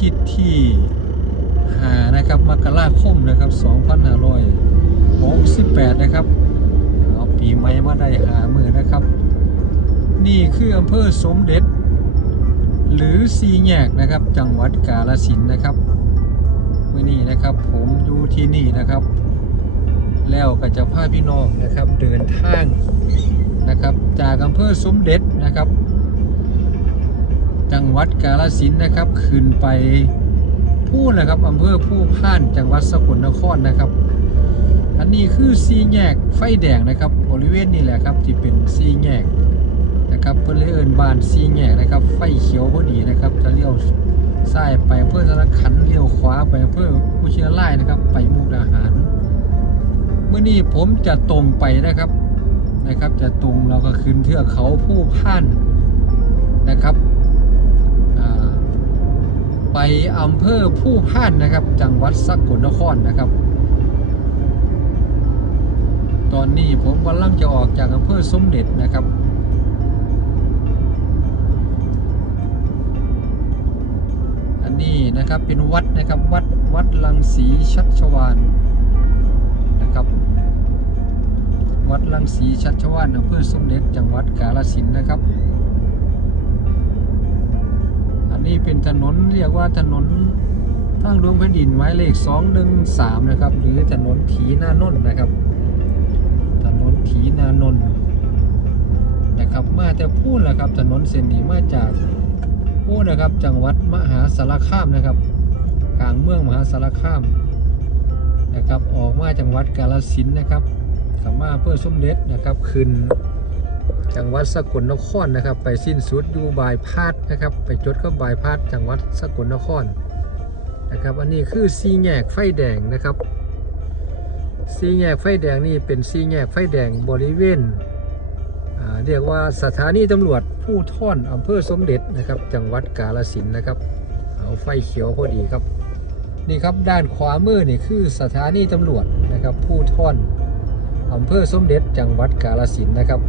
ทิตย์ที่หานะครับมกราคมนะครับ2568นะครับเอาปีใหม่มาได้หามือนะครับ นี่คืออำเภอสมเด็จ หรือสีแยกนะครับ จังหวัดกาฬสินนะครับมื้อนี้นะครับ ผมอยู่ที่นี่นะครับ แล้วก็จะพาพี่น้องนะครับ เดินทางนะครับ จากอำเภอสมเด็จนะครับ จังหวัดกาฬสินธุ์นะครับ ขึ้นไปพูดนะครับอำเภอผู้พ่านจังหวัดสกลนครนะครับ อันนี้คือซีแยกไฟแดงนะครับบริเวณนี้แหละครับที่เป็นซีแยกนะครับเพื่อเลยเอินบานซีแยกนะครับ ไฟเขียวพอดีนะครับจะเลี้ยวซ้ายไปเพื่อธนาขันเลี้ยวขวาไปเพื่อผู้เชียไล่นะครับ ไปมุกดาหารเมื่อนี้ผมจะตรงไปนะครับนะครับ จะตรงเราก็ขึ้นเทือกเขาผู้พ่านนะครับ ไปอำเภอผู้พ่านนะครับ จังหวัดสกลนครนะครับ ตอนนี้ผมกำลังจะออกจากอำเภอสมเด็จนะครับอันนี้นะครับเป็นวัดนะครับวัดวัดลังสีชัชวานนะครับ วัดลังสีชัชวานอำเภอสมเด็จจังหวัดกาฬสินธุ์นะครับ นี้เป็นถนนเรียกว่าถนนทางหลวงแผ่นดินหมายเลข 213 นะครับ หรือถนนถีนานนท์นะครับ ถนนถีนานนท์นะครับมาแต่พูดแหละครับถนนเส้นนี้มาจากพูดนะครับจังหวัดมหาสารคามนะครับกลางเมืองมหาสารคามนะครับออกมาจังหวัดกาฬสินนะครับขับมาเพื่อสมเด็จนะครับขึ้น จังหวัดสกลนครนะครับ ไปสิ้นสุดอยู่บายพาดนะครับ ไปจดกับบายพาดจังหวัดสกลนครนะครับ อันนี้คือซีแยกไฟแดงนะครับซีแยกไฟแดงนี่เป็นซีแยกไฟแดงบริเวณเรียกว่าสถานีตำรวจผู้ท่อนอำเภอสมเด็จนะครับ จังหวัดกาฬสินนะครับ เอาไฟเขียวพอดีครับ นี่ครับด้านขวามือนี่คือสถานีตำรวจนะครับผู้ท่อนอำเภอสมเด็จจังหวัดกาฬสินนะครับ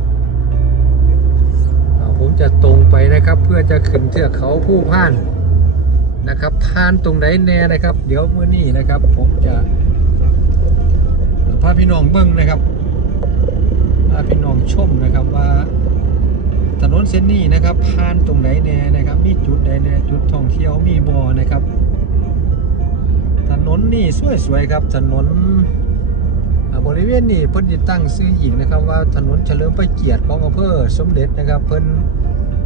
ผมจะตรงไปนะครับ เพื่อจะขึ้นเทือกเขาผู้พ่านนะครับทานตรงไหนแน่นะครับ เดี๋ยวเมื้อนี้นะครับ ผมจะพาพี่น้องเบิ้งนะครับพาพี่น้องชมนะครับว่าถนนเส้นนี้นะครับผ่านตรงไหนแน่นะครับ มีจุดใดแน่จุดท่องเที่ยวมีบ่อนะครับ ถนนนี่สวยๆครับ ถนน บริเวณนี้เพิ่นจะตั้งชื่ออีกนะครับว่าถนนเฉลิมพระเกียรติของอำเภอสมเด็จนะครับเพิ่น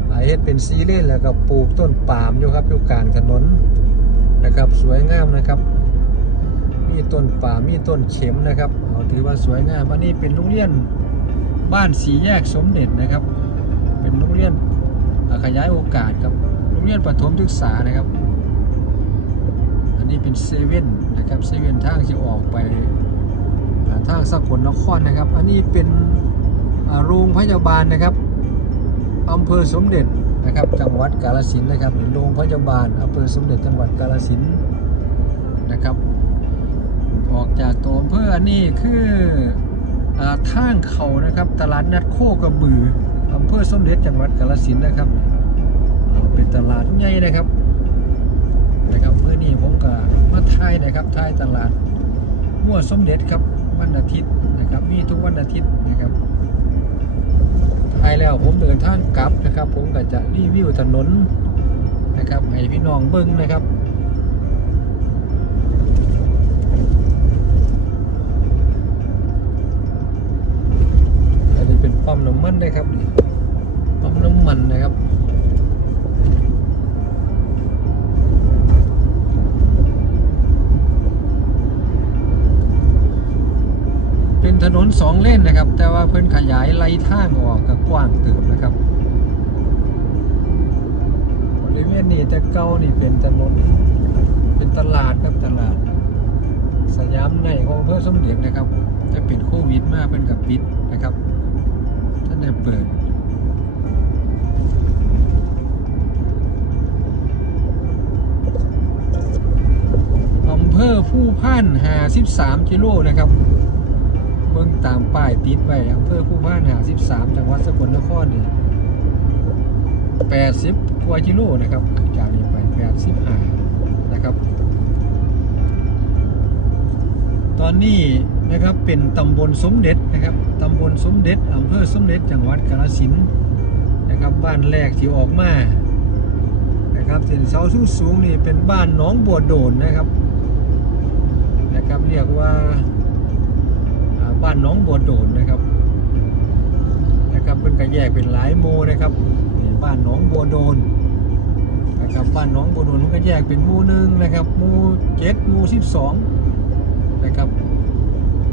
อ่าเฮ็ดเป็นซีเลนแล้วก็ปลูกต้นปาล์มอยู่ครับอยู่กลางถนนนะครับสวยงามนะครับ มีต้นป่ามีต้นเข็มนะครับเอาถือว่าสวยงามอันนี้เป็นโรงเรียนบ้านสีแยกสมเด็จนะครับ เป็นโรงเรียนขยายโอกาสครับโรงเรียนประถมศึกษานะครับ อันนี้เป็นเซเว่นนะครับเซเว่นทางที่ออกไป ทางสกลนครนะครับ อันนี้เป็นโรงพยาบาลนะครับอำเภอสมเด็จนะครับ จังหวัดกาฬสินนะครับโรงพยาบาลอำเภอสมเด็จจังหวัดกาฬสินนะครับ ออกจากตัวอำเภออันนี้คืออาทางเขานะครับ ตลาดนัดโคกระบืออำเภอสมเด็จจังหวัดกาฬสินนะครับ เป็นตลาดใหญ่นะครับนะครับเมื่อนี้ผมก็มาถ่ายนะครับถ่ายตลาดมั่วสมเด็จครับ วันอาทิตย์นะครับ มีทุกวันอาทิตย์นะครับถ่ายแล้วผมเดินทางกลับนะครับ ผมก็จะรีวิวถนนนะครับให้พี่น้องเบิ้งนะครับอันนี้เป็นปั๊มน้ำมันนะครับนี่ปั๊มน้ำมันนะครับ ถนนสองเลนนะครับ แต่ว่าเพิ่นขยายไล่ทางออกก็กว้างเติบนะครับบริเวณนี้แต่เก่านี่เป็นถนนเป็นตลาดครับตลาด สยามในของอำเภอสมเด็จนะครับ จะปิดโควิดมาเป็นกับปิดนะครับท่านได้เปิดอำเภอผู้พันหา13กิโลนะครับ เบิ่งตามป้ายติดไว้อำเภอผู้พันหา13จังหวัดสกลนครนี่80กว่ากิโลนะครับ จากนี้ไปแปดสิบห้านะครับ ตอนนี้นะครับเป็นตำบลสมเด็จนะครับตำบลสมเด็จอำเภอสมเด็จจังหวัดกาฬสินธุ์นะครับ บ้านแรกที่ออกมานะครับเส้นเสาสูงสูงนี่เป็นบ้านหน้องบัวโดนนะครับนะครับเรียกว่า บ้านหน้องบัวโดนนะครับนะครับเป็นกระแยกเป็นหลายหมู่นะครับนี่บ้านหน้องบัวโดนนะครับบ้านหน้องบัวโดนมันก็แยกเป็นหมู่หนึ่งนะครับหมู่เจ็ดหมู่สิบสองนะครับ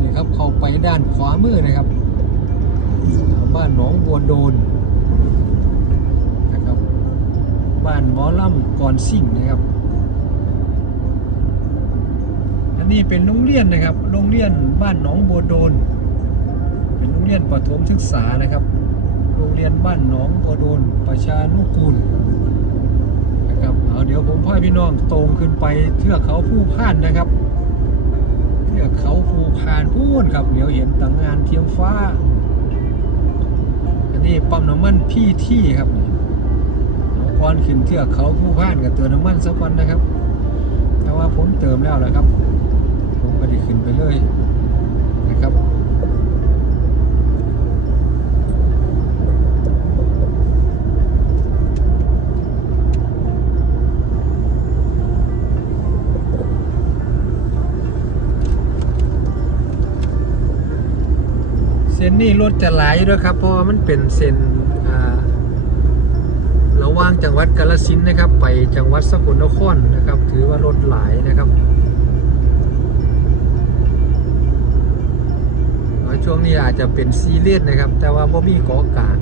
นี่ครับเข้าไปด้านขวามือนะครับ บ้านหนองบัวโดนนะครับบ้านหมอล่ำก่อนสิ่งนะครับ อั นนี้เป็นโรงเรียนนะครับ โรงเรียนบ้านหนองบัวโดน เป็นโรงเรียนประถมศึกษานะครับ โรงเรียนบ้านหนองบัวโดน ประชานุกูลนะครับเอาเดี๋ยวผมพาพี่น้องตรงขึ้นไปเทือกเขาผู้พานนะครับเทือกเขาภูพานพูนครับเดี๋ยวเห็นต่างงานเทียมฟ้า อันนี้ปั๊มน้ำมันพี่ที่ครับนี่เอาก่อนขึ้นเทือกเขาภูพานกับเติมน้ำมันสักวันนะครับแต่ว่าผมเติมแล้วแหละครับ ขึ้นไปเลยนะครับเส้นนี้รถจะไหลด้วยครับ เพราะว่ามันเป็นเส้นระหว่างจังหวัดกาฬสินนะครับ ไปจังหวัดสกลนครนะครับ ถือว่ารถหลายนะครับ แล้วช่วงนี้อาจจะเป็นซีเรียสนะครับ แต่ว่าบ่มีเกาะกาง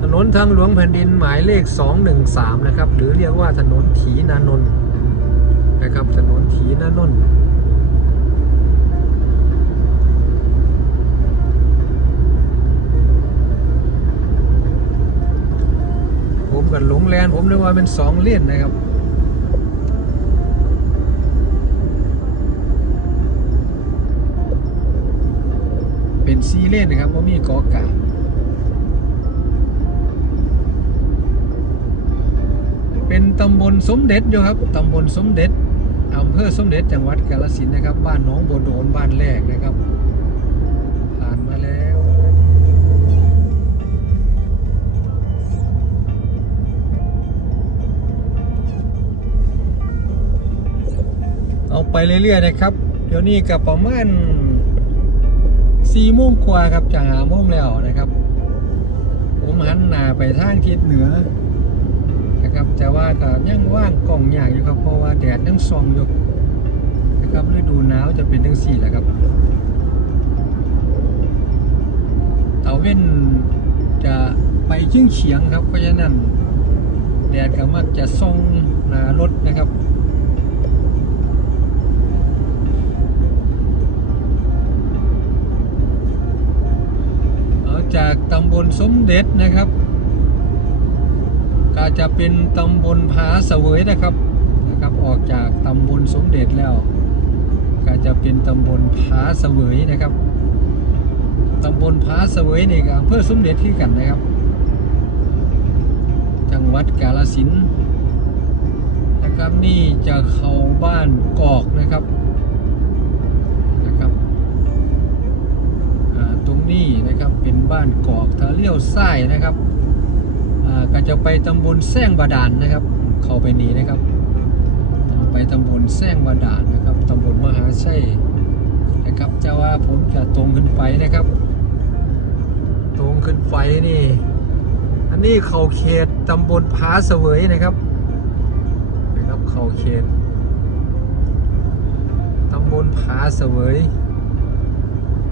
ถนนทางหลวงแผ่นดินหมายเลข 213 นะครับ หรือเรียกว่าถนนถีนานนท์นะครับ ถนนถีนานนท์ผมกับหลงแลนผมนึกว่าเป็นสองเลี่ยนนะครับ ซีเล่นนะครับว่ามีกาะกาเป็นตำบลสมเด็จอยู่ครับตำบลสมเด็จอำเภอสมเด็จจังหวัดกาฬสินธุ์นะครับ บ้านน้องบัวโดนบ้านแรกนะครับผ่านมาแล้ว เอาไปเรื่อยๆนะครับ เดี๋ยวนี้กับประมาณ สี่โมงกว่าครับจะหาโมงแล้วนะครับ ผมหันหน้าไปทางทิศเหนือนะครับแต่ว่าก็ยังว่างกล่องอยากอยู่ครับเพราะว่าแดดยังส่องอยู่นะครับฤดูหนาวจะเป็นทั้งสี่แหละครับเตาเว้นจะไปชึ่งเฉียงครับเพราะฉะนั้นแดดก็มักจะส่องหน้ารถนะครับ จากตำบลสมเด็จนะครับก็จะเป็นตำบลผาเสวยนะครับนะครับ ออกจากตำบลสมเด็จแล้ว ก็จะเป็นตำบลผาเสวยนะครับตำบลผาเสวยนี่ก็อำเภอสมเด็จที่กันนะครับ จังหวัดกาฬสินธุ์นะครับนี่จะเข้าบ้านกอกนะครับนะครับ บ้านกอกถ้าเลี้ยวซ้ายนะครับอ่าก็จะไปตำบลแซงบาดาลนะครับ เข้าไปนี้นะครับ ไปตำบลแซงบาดาลนะครับตำบลมหาชัยนะครับจะว่าผมจะตรงขึ้นไปนะครับ ตรงขึ้นไปนี่ อันนี้เขาเขตตำบลผาเสวยนะครับนะครับเขาเขตตำบลผาเสวย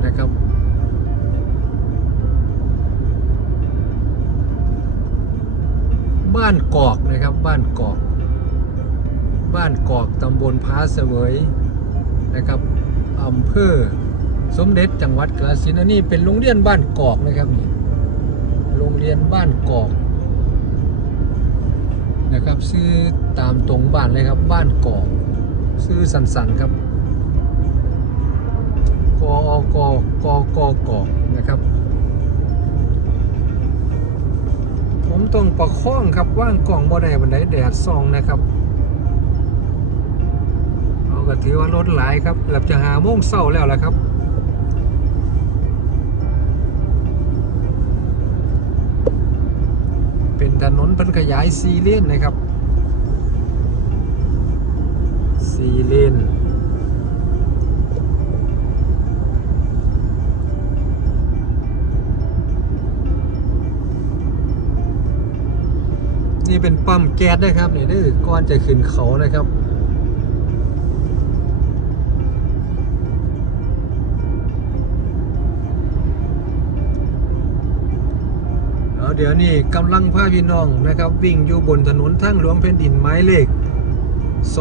นะครับ บ้านกอกนะครับ บ้านกอก บ้านกอกตำบลพาเสวยนะครับอำเภอสมเด็จจังหวัดกาฬสินธุ์อันนี้เป็นโรงเรียนบ้านกอกนะครับนี่โรงเรียนบ้านกอกนะครับชื่อตามตรงบ้านเลยครับบ้านกอกชื่อสันๆครับกอกกกกกอกนะครับ ผมต้องประคองครับว่างกล่องบ่ได้บันไดแดดส่องนะครับเอาก็ถือว่ารถหลายครับเกือบจะหาโมงเศร้าแล้วละครับเป็นถนนพันขยายซีเลนนะครับซีเลน นี่เป็นปั๊มแก๊สนะครับนี่นี่ก่อนจะขึ้นเขานะครับเอาเดี๋ยวนี้กำลังพาพี่น้องนะครับ วิ่งอยู่บนถนนทางหลวงแผ่นดินไม้เลข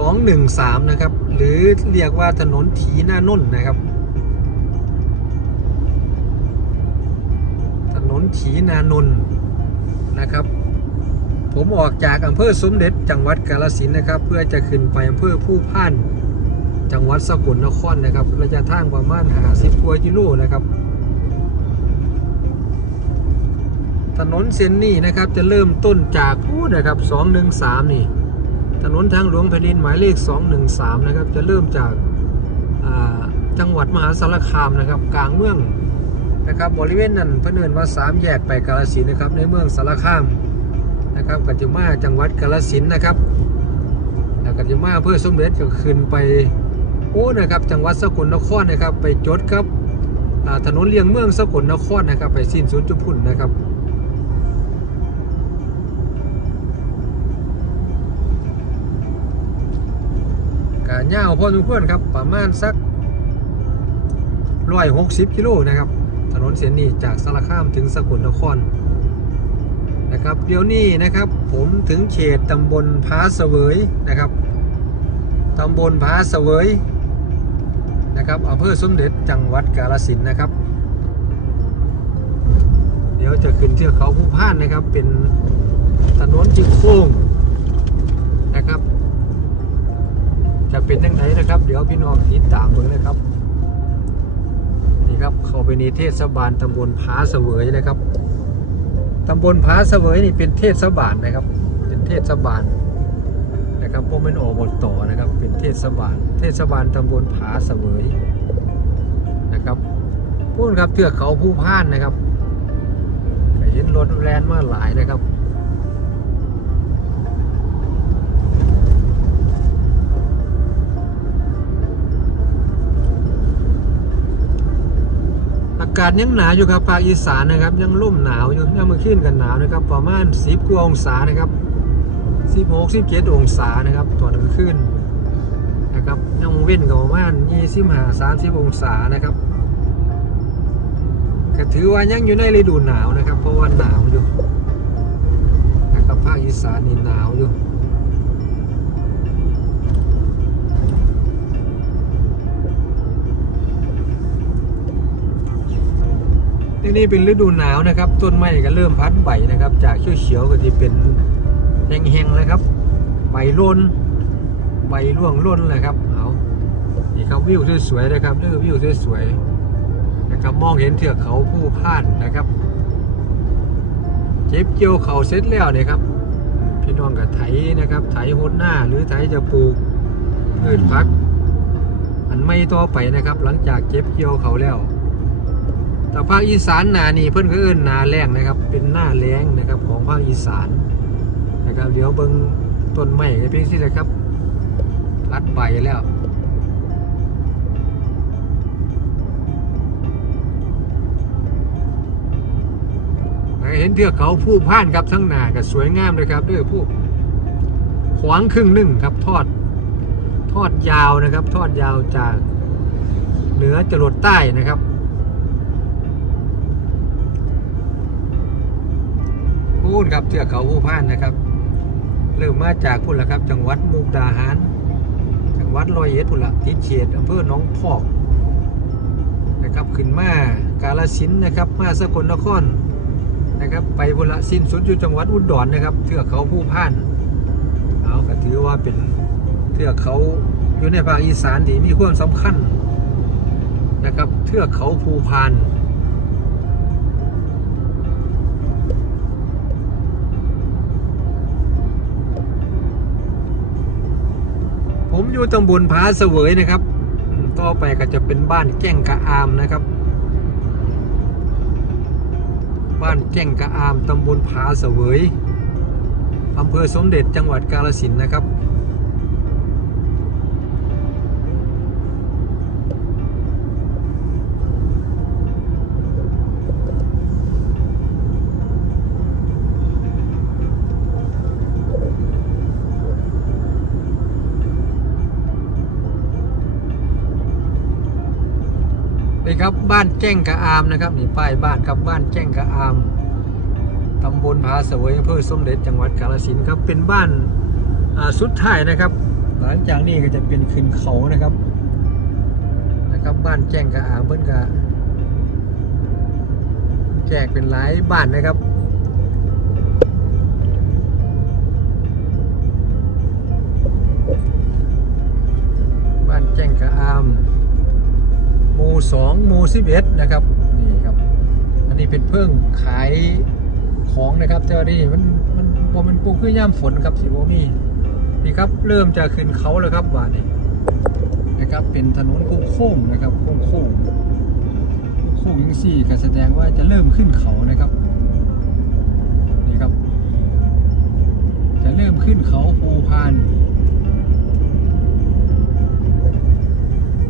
213 นะครับ หรือเรียกว่าถนนถีหน้านุ่นนะครับ ถนนถีนานนท์นะครับ ผมออกจากอำเภอสมเด็จจังหวัดกาฬสินนะครับ เพื่อจะขึ้นไปอำเภอผู้พ่าน จังหวัดสกลนครนะครับระยะทางประมาณ50กว่ากิโลนะครับ ถนนเส้นนี้นะครับจะเริ่มต้นจากพูดนะครับ 213 นี่ ถนนทางหลวงแผ่นดินหมายเลข 213 นะครับ จะเริ่มจากาจังหวัดมหาสารคามนะครับ กลางเมืองนะครับบริเวณนั้นเพื่อนเอินว่าสามแยกไปกาฬสินนะครับในเมืองสารคาม นะครับกัจจุมาจังหวัดกาฬสินนะครับแล้วกัจจุมาเพื่อสมเด็จก็ขึ้นไปโอ้นะครับจังหวัดสกลนครนะครับ ไปจดครับถนนเลียงเมืองสกลนครนะครับ ไปสิ้นสุดจุพุ่นนะครับกาเงาวพอสมควรครับประมาณสักร้อยหกสิบกิโลนะครับ ถนนเส้นนี้จากสารคามถึงสกลนคร นะครับเดี๋ยวนี้นะครับผมถึงเขตตำบลพาเสวยนะครับตำบลพาเสวยนะครับอำเภอสมเด็จจังหวัดกาฬสินธุ์นะครับ เดี๋ยวจะขึ้นเทือกเขาภูพานนะครับ เป็นถนนจิโค้งนะครับ จะเป็นยังไงนะครับ เดี๋ยวพี่น้องติดตามเบิ่งนะครับนี่ครับเขาไปในเทศบาลตำบลผาเสวยนะครับ ตำบลผาเสวยนี่เป็นเทศบาลนะครับ เป็นเทศบาลนะครับพวกเป็นอบทตนะครับ เป็นเทศบาล เทศบาลตำบลผาเสวยนะครับพูดครับเทือกเขาผู้พานนะครับเห็นรถแลนมาหลายนะครับาศยังหนาวอยู่ครับภาคอีสานนะครับ ยังร่มหนาวอยู่ยังมือขึ้นกันหนาวนะครับ ประมาณ10กว่าองศานะครับ16 17องศานะครับตอนกลางคืนนะครับยังเว้นกับประมาณ25 30องศานะครับก็ถือว่ายังอยู่ในฤดูหนาวนะครับ เพราะว่าหนาวอยู่นะครับภาคอีสานนี่หนาวอยู่ ที่นี่เป็นฤดูหนาวนะครับ ต้นไม้ก็เริ่มพัดใบนะครับ จากเขียวๆก็จะเป็นแห้งๆเลยครับ ใบร่นใบร่วงร่นเลยครับเอานี่ครับวิวสวยๆนะครับเด้อวิวสวยๆนะครับมองเห็นเทือกเขาผู้พานนะครับ เจ็บเกี่ยวเขาเสร็จแล้วเนี่ยครับพี่น้องกับไถนะครับ ไถหดหน้าหรือไถจะปลูกพืชพัก อันไม่ต่อไปนะครับ หลังจากเจ็บเกี่ยวเขาแล้ว แต่ภาคอีสานหนานี่เพิ่นก็เอิ้นหนาแรงนะครับ เป็นหน้าแรงนะครับของภาคอีสานนะครับ เดี๋ยวเบิ่งต้นไม้ก็เพียงที่นะครับ รัดใบแล้วเห็นเทือกเขาผู้พ่านครับทั้งหนาก็สวยงามเลยครับด้วยผู้ขวางครึ่งหนึ่งครับทอดทอดยาวนะครับ ทอดยาวจากเหนือจรดใต้นะครับ พูดครับเทือกเขาผู้พานนะครับ เริ่มมาจากพุ่นละครับ จังหวัดมุกดาหาร จังหวัดร้อยเอ็ดพุ่นละทิศเฉียดอำเภอหนองพอกนะครับขึ้นมากาลสินนะครับ มาสกลนครนะครับไปพุ่นละสิ้นสุดอยู่จังหวัดอุดรนนะครับเทือกเขาผู้พานเอาก็ถือว่าเป็นเทือกเขาอยู่ในภาคอีสานที่มีความสำคัญนะครับเทือกเขาภูพาน อยู่ตำบลผาเสวยนะครับ ต่อไปก็จะเป็นบ้านแก้งกะอามนะครับ บ้านแก้งกะอามตำบลผาเสวยอำเภอสมเด็จจังหวัดกาลสินนะครับ บ้านแจ้งกระอามนะครับนี่ป้ายบ้านครับบ้านแจ้งกระอามตำบลผาเสวยอำเภอสมเด็จจังหวัดกาฬสินธุ์ครับเป็นบ้านสุดท้ายนะครับ หลังจากนี้ก็จะเป็นขึ้นเขานะครับนะครับบ้านแจ้งกระอามเพิ่นกะแจกเป็นหลายบ้านนะครับ มู่สองหมู่สิบเอ็ดนะครับนี่ครับ อันนี้เป็นเพิ่งขายของนะครับแต่ว่านี่มันมันพอมันปลูกขึ้นย่ามฝนครับสิโบมีนี่ครับเริ่มจะขึ้นเขาแล้วครับว่านี่นะครับเป็นถนนโค้งๆนะครับโค้งๆโค้งยังสี่ก็แสดงว่าจะเริ่มขึ้นเขานะครับนี่ครับ จะเริ่มขึ้นเขาภูพาน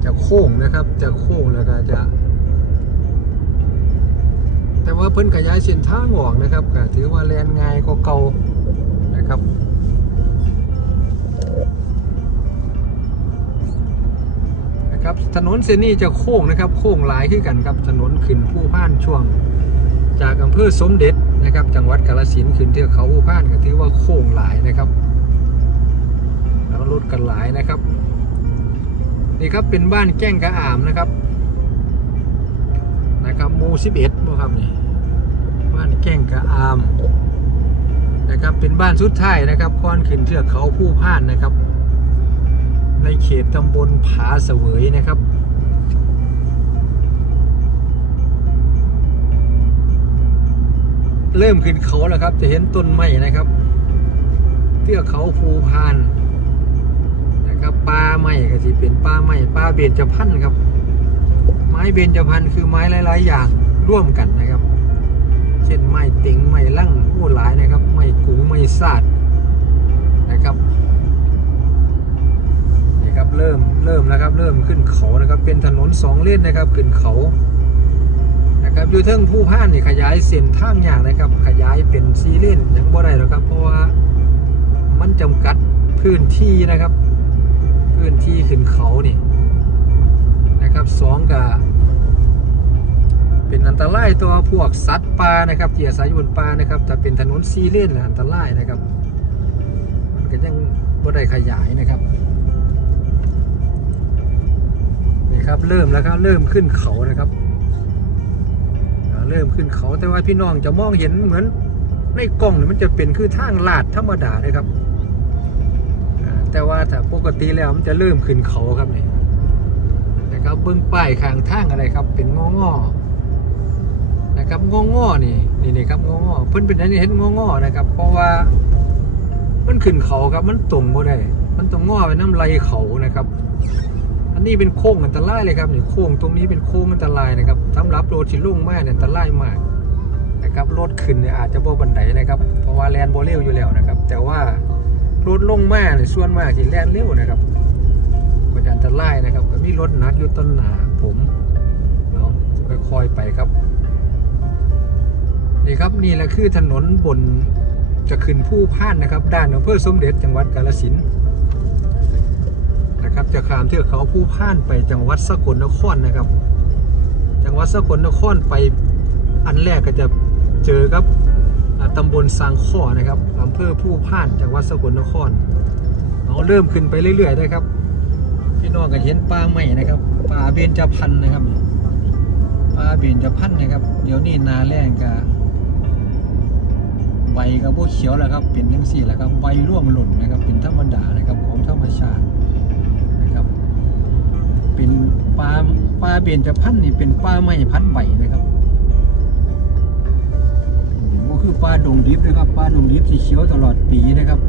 จะโค้งนะครับจะโค้งแล้วก็จะ แต่ว่าเพิ่นขยายเส้นทางออกนะครับก็ถือว่าแลนง่ายกว่าเก่านะครับนะครับถนนเส้นนี้จะโค้งนะครับ โค้งหลายขึ้นกันครับถนนขึ้นผู้พ่านช่วง จากอำเภอสมเด็จนะครับ จังหวัดกาฬสินธุ์ขึ้นเทือกเขาผู้พ่านก็ถือว่าโค้งหลายนะครับ แล้วรถกันหลายนะครับ นี่ครับเป็นบ้านแก้งกระอามนะครับ นะครับหมู่สิบเอ็ดครับนี่บ้านแก้งกระอามนะครับเป็นบ้านสุดท้ายนะครับก่อนขึ้นเทือกเขาผู้พ่านนะครับ ในเขตตำบลผาเสวยนะครับเริ่มขึ้นเขาแล้วครับ จะเห็นต้นไม้นะครับ เทือกเขาภูพาน ครับปลาไม้ก็สิเป็นปลาไม้ปลาเบญจพรรณครับ ไม้เบญจพรรณคือไม้หลาย ๆ อย่างร่วมกันนะครับ เช่นไม้เต็งไม้ลั่งโอ้หลายนะครับไม้กุ้งไม้ซาดนะครับนี่ครับเริ่มเริ่มแล้วครับ เริ่มขึ้นเขานะครับ เป็นถนนสองเลนนะครับขึ้นเขานะครับอยู่เทิงผู้พ่านนี่ขยายเส้นทางอย่างนะครับ ขยายเป็นซีเลนยังบ่ได้หรอกครับ เพราะว่ามันจำกัดพื้นที่นะครับ พื้นที่ขึ้นเขานี่นะครับสองกับเป็นอันตรายตัวพวกสัตว์ป่านะครับที่อาศัยบนป่านะครับแต่เป็นถนนซีเลนแลอันตรายนะครับ มันก็ยังบ่ได้ขยายนะครับนี่ครับเริ่มแล้วครับเริ่มขึ้นเขานะครับเริ่มขึ้นเขาแต่ว่าพี่น้องจะมองเห็นเหมือนในกล้องมันจะเป็นคือทางลาดธรรมดาเลยครับ แต่ว่าถ้าปกติแล้วมันจะเริ่มขึ้นเขาครับนี่นะครับเบื้องป้ายข้างทางอะไรครับ เป็นงองอๆนะครับงองอๆนี่นี่นี่ครับงองอๆเพิ่นเป็นอันนี้เห็นงองอๆนะครับ เพราะว่ามันขึ้นเขาครับมันตรงบ่ได้มันต้องงอไปน้ำไหลเขานะครับ อันนี้เป็นโค้งอันตรายเลยครับนี่โค้งตรงนี้เป็นโค้งอันตรายนะครับสำหรับรถที่ลุ่งมากเนี่ยอันตรายมากนะครับรถขึ้นเนี่ยอาจจะบ่บันไดนะครับ เพราะว่าแลนโบเร็วอยู่แล้วนะครับ แต่ว่า รถลงมาเนี่ยส่วนมากที่แล่นเร็วนะครับก็จะอันตรายนะครับก็มีรถนักอยู่ต้นหนาผมเนาะค่อยๆไปครับนี่ครับนี่แหละคือถนนบนจะขึ้นผู้พ่านนะครับ ด้านอำเภอสมเด็จจังหวัดกาฬสินนะครับจะข้ามเทือกเขาผู้พ่านไปจังหวัดสกลนครนะครับ จังหวัดสกลนครไปอันแรกก็จะเจอครับ ตำบลสางข้อนะครับอำเภอผู้พ่านจังหวัดสกลนครเอาเริ่มขึ้นไปเรื่อยๆได้ครับ พี่น้องก็เห็นปลาใหม่นะครับปลาเบญจพรรณนะครับปลาเบญจพรรณนะครับ เดี๋ยวนี้นาแรงกับใบกับพวกเขียวแล้วครับ เป็นยังสี่แหละครับใบร่วงหล่นนะครับ เป็นธรรมดานะครับของธรรมชาตินะครับ เป็นปลาปลาเบญจพรรณนี่เป็นปลาไม้พันใบนะครับ คือปลาดงดิบนะครับปลาดงดิบสีเขียวตลอดปีนะครับ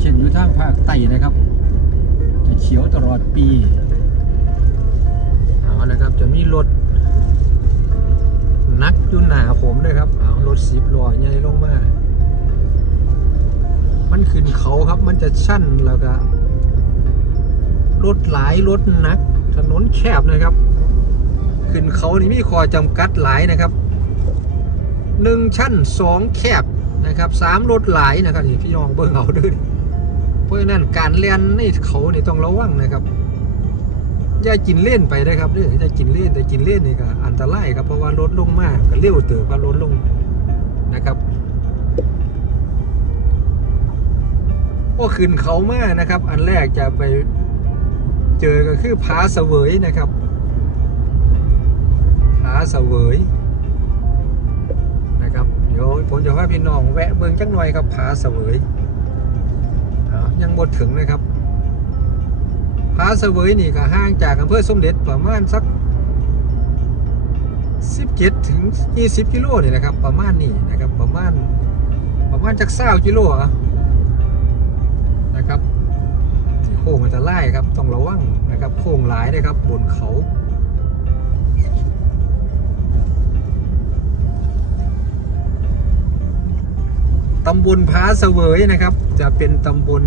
เช่นอยู่ทางภาคใต้นะครับ จะเขียวตลอดปีเอาละครับจะมีรถนักยู่หนาผมด้วยครับเอารถสิบล้อใหญ่ลงมา มันขึ้นเขาครับมันจะชั่นแล้วก็รถหลายรถนัก ถนนแคบนะครับ ขึ้นเขานี่มีคอจำกัดหลายนะครับ หนึ่งชั้นสองแคบนะครับสามรถหลายนะครับนี่พี่น้องเบิ่งเอาด้วยเพราะฉะนั้นการเลียนในเขานี่ต้องระวังนะครับอย่ากินเล่นไปนะครับเด้ออย่ากินเล่นแต่กินเล่นนี่ก็อันตรายครับเพราะว่ารถลงมากก็เร็วเติบว่ารถลงนะครับพอขึ้นเขามากนะครับ อันแรกจะไปเจอก็คือผาเสวยนะครับผาเสวย ดี๋ยวผมจะพาพี่น้องแวะเบิ่งจักหน่อยครับผาเสวยยังบดถึงนะครับผาเสวยนี่ก็ห่างจากอำเภอสมเด็จประมาณสัก 17 ถึง 20 กิโลนี่นะครับ ประมาณนี้นะครับประมาณประมาณจัก20กิโลนะครับโค้งมันจะไล่ครับต้องระวังนะครับโค้งหลายนะครับบนเขา ตำบลพาเสวยนะครับ จะเป็นตำบล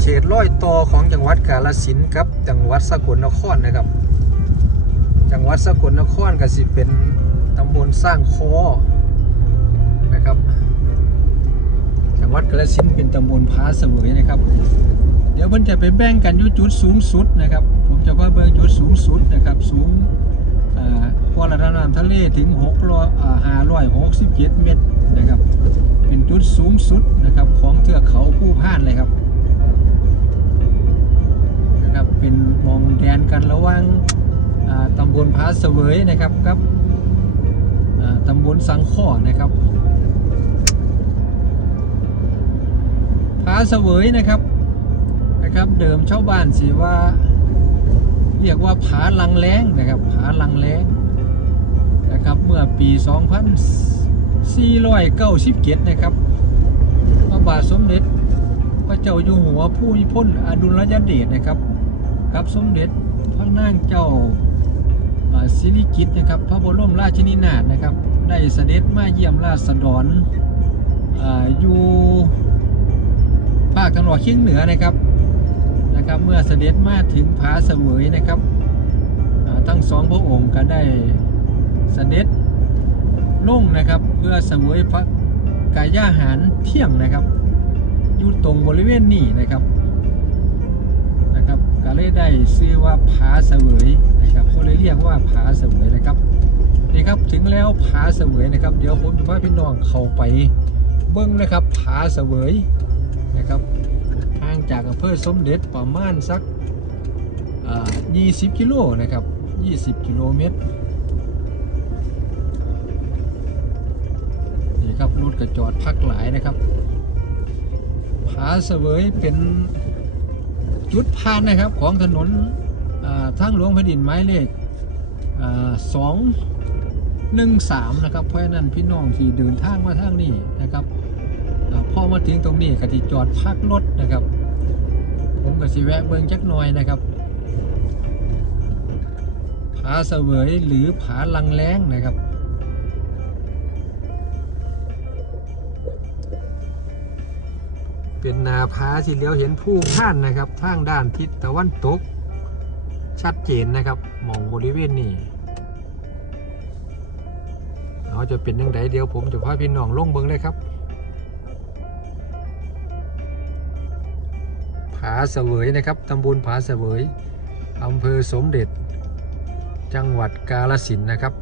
เฉดร้อยต่อของจังหวัดกาฬสินครับ จังหวัดสกลนครนะครับ จังหวัดสกลนครก็สิเป็นตำบลสร้างคอนะครับ จังหวัดกาฬสินเป็นตำบลพาเสวยนะครับ เดี๋ยวเพิ่นจะไปแบ่งกันยูจุดสูงสุดนะครับ ผมจะว่าเบิ่งจุดสูงสุดนะครับ สูงอ่า ว่าระดับน้ำทะเลถึง6ร้อยอ่า567 เมตรนะครับ เป็นจุดสูงสุดนะครับของเทือกเขาผู้พานเลยครับนะครับ เป็นมองแดนกันระหว่างตำบลพาเสวยนะครับกับตำบลสังข้อนะครับพาเสวยนะครับนะครับ เดิมชาวบ้านสิว่าเรียกว่าผาลังแรงนะครับผาลังแรง นะครับ เมื่อปี 2497 นะครับพระบาทสมเด็จพระเจ้าอยู่หัวผู้มิพลอดุลยเดชนะครับกับสมเด็จพระนางเจ้าสิริกิตนะครับ พระบรมราชินีนาถนะครับ ได้เสด็จมาเยี่ยมราษฎรออยู่ภาคตะวันออกเฉียงเหนือนะครับนะครับ เมื่อเสด็จมาถึงผาเสวยนะครับทั้งสองพระองค์ก็ได้ เสด็จลงนะครับ เพื่อเสวยพระกายาหารเที่ยงนะครับ อยู่ตรงบริเวณนี้นะครับนะครับก็เลยได้ชื่อว่าผาเสวยนะครับเขาเลยเรียกว่าผาเสวยนะครับนี่ครับถึงแล้วผาเสวยนะครับ เดี๋ยวผมจะพาพี่น้องเข้าไปเบิ้งนะครับผาเสวยนะครับห่างจากอำเภอสมเด็จประมาณสัก20 กิโลนะครับ 20 กิโลเมตร กระจอดพักหลายนะครับผาเสวยเป็นจุดผ่านนะครับของถนนทางหลวงแผ่นดินหมายเลขสองหนึ่งสามนะครับ เพราะฉะนั้นพี่น้องที่เดินทางมาทางนี้นะครับอพอมาถึงตรงนี้ก็ที่จอดพักรถนะครับ ผมก็สิแวะเบิ่งจักหน่อยนะครับผาเสวยหรือผาลังแรงนะครับ เป็นนาผาที่เลี้ยวเห็นผู้ท่านนะครับทางด้านทิศตะวันตก ชัดเจนนะครับมองบริเวณนี้เราจะเป็นยังไงเดี๋ยวผมจะพาพี่น้องลงเบิ้งเลยครับผาเสวยนะครับตำบลผาเสวยอำเภอสมเด็จ จังหวัดกาฬสินนะครับ